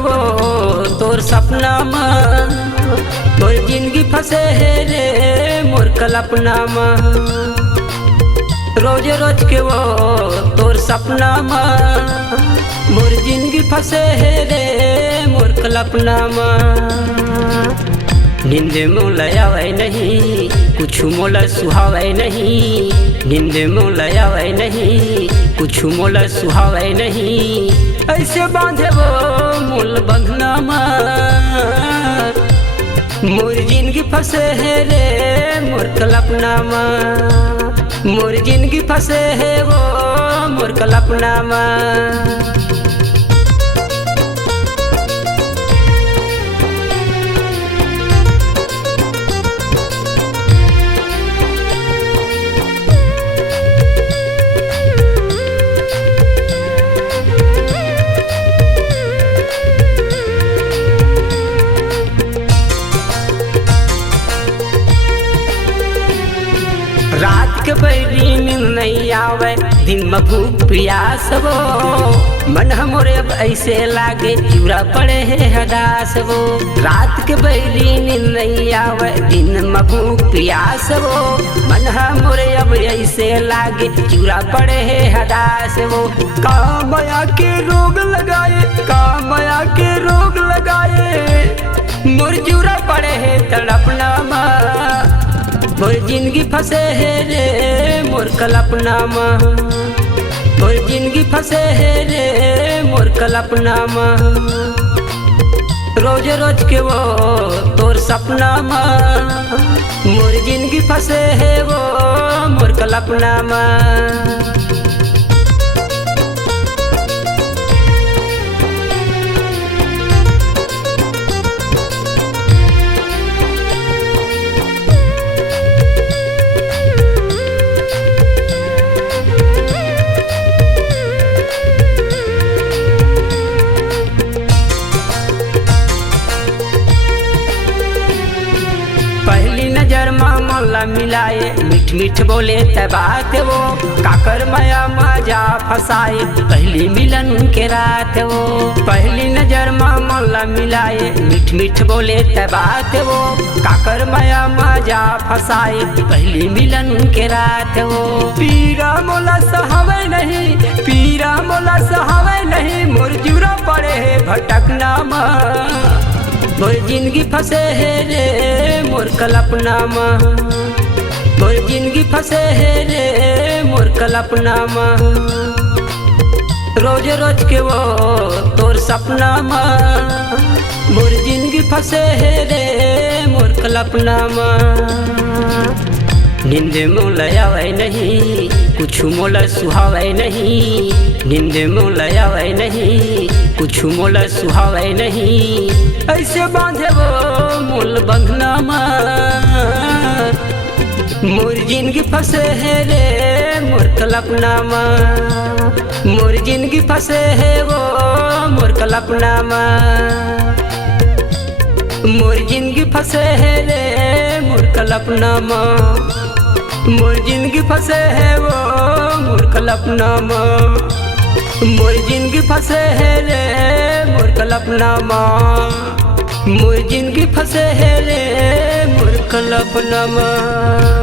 वो तोर सपना में, मोर जिंदगी फंसे है रे मोर कल्पना में। रोज रोज के वो तोर सपना में, मोर जिंदगी फंसे है रे मोर कल्पना में। नींद मोल आवे नहीं, कुछ मोल सुहावे नहीं, नींद मोल आवे नहीं, कुछ मोल सुहावे नहीं। ऐसे बांधे वो मोल बंधना में, मोर जिंदगी फंसे है रे मोर कल्पना में, मोर जिंदगी फंसे है वो मोर कल्पना में। रात के बैरी नींद नहीं आवे, दिन में भूख प्यास वो, मन हमरे अब ऐसे लागे चूरा पड़े है हदास वो। रात के बैरी नींद नहीं आवे, दिन में भूख प्यास वो, मन हमरे अब ऐसे लागे चूरा पड़े है हदास वो। कामया के रोग लगाए, कामया के रोग लगाए, मोर चूरा पड़े है तड़पना में, मोर जिंदगी फंसे है रे मोर कल्पना में, मोर जिंदगी फंसे है रे मोर कल्पना में। रोज रोज के वो तोर सपना में, मोर जिंदगी फंसे है वो मोर कल्पना में। पहली नजर मामला मिलाए, मीठ मीठ बोले बात वो, काकर माया मजा फसाए पहली मिलन के रात वो। पहली नजर मामला मिलाए, मीठ मीठ बोले बात वो, काकर माया मजा फसाए पहली मिलन के रात वो। पीरा मोला सहावे नहीं, पीरा मोला सहावे नहीं, मोर जुरा पड़े है भटकना में, मोर जिंदगी फंसे है रे मोर कल्पना में, मोर जिंदगी फंसे है रे मोर कल्पना में। रोज रोज के वो तोर सपना में, मोर जिंदगी फंसे है रे मोर कल्पना में। नींद मोल आवे नहीं, कुछ मोल सुहावे नहीं, नींद मोल आवे नहीं, कुछ मोल सुहावे नहीं। ऐसे बांधे वो मोल बंधना में, मोर जिंदगी फंसे है रे मोर कल्पना में, मोर जिंदगी फंसे है वो मोर कल्पना में। मोर जिंदगी फंसे है रे मोर कल्पना में, मोर जिंदगी फंसे है वो मोर कल्पना में, मोर जिंदगी फंसे है रे मोर कल्पना में, मोर जिंदगी फंसे है रे मोर कल्पना में।